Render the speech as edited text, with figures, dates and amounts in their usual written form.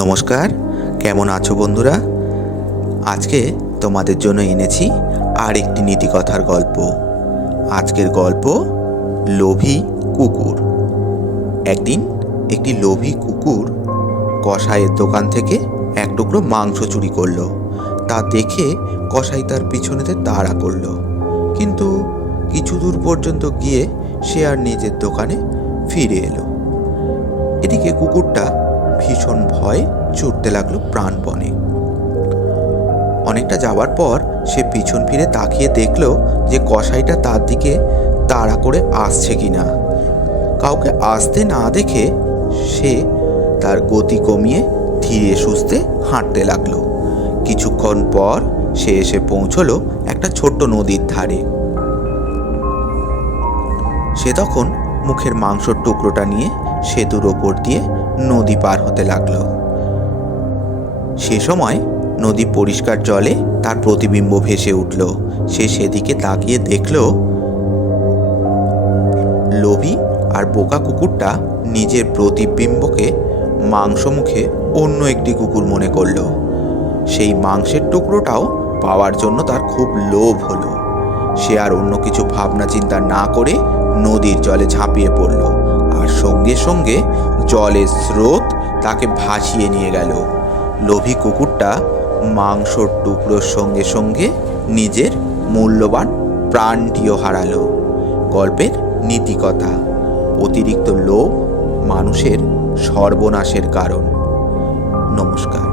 নমস্কার, কেমন আছো বন্ধুরা? আজকে তোমাদের জন্য এনেছি আর একটি নীতিকথার গল্প। আজকের গল্প লোভী কুকুর। একদিন একটি লোভী কুকুর কসাইয়ের দোকান থেকে এক টুকরো মাংস চুরি করলো। তা দেখে কসাই তার পিছনেতে তাড়া করলো, কিন্তু কিছু দূর পর্যন্ত গিয়ে সে আর নিজের দোকানে ফিরে এলো। এদিকে কুকুরটা ভীষণ ভয়ে ছুটতে লাগলো প্রাণপণে। অনেকটা যাওয়ার পর সে পিছন ফিরে তাকিয়ে দেখলো যে কসাইটা তার দিকে তাড়া করে আসছে কিনা। কাউকে আসতে না দেখে সে তার গতি কমিয়ে ধীরে সুস্থে হাঁটতে লাগলো। কিছুক্ষণ পর সে এসে পৌঁছলো একটা ছোট্ট নদীর ধারে। সে তখন মুখের মাংসর টুকরোটা নিয়ে সেতুর ওপর দিয়ে নদী পার হতে লাগলো। সে সময় নদী পরিষ্কার জলে তার প্রতিবিম্ব ভেসে উঠল। সে সেদিকে তাকিয়ে দেখল লোভী আর বোকা কুকুরটা নিজের প্রতিবিম্বকে মাংস মুখে অন্য একটি কুকুর মনে করল। সেই মাংসের টুকরোটাও পাওয়ার জন্য তার খুব লোভ হলো। সে আর অন্য কিছু ভাবনা চিন্তা না করে নদীর জলে ঝাঁপিয়ে পড়ল, আর সঙ্গে সঙ্গে জলের স্রোত তাকে ভাসিয়ে নিয়ে গেল। লোভী কুকুরটা মাংসর টুকরোর সঙ্গে সঙ্গে নিজের মূল্যবান প্রাণটিও হারালো। গল্পের নীতিকথা: অতিরিক্ত লোভ মানুষের সর্বনাশের কারণ। নমস্কার।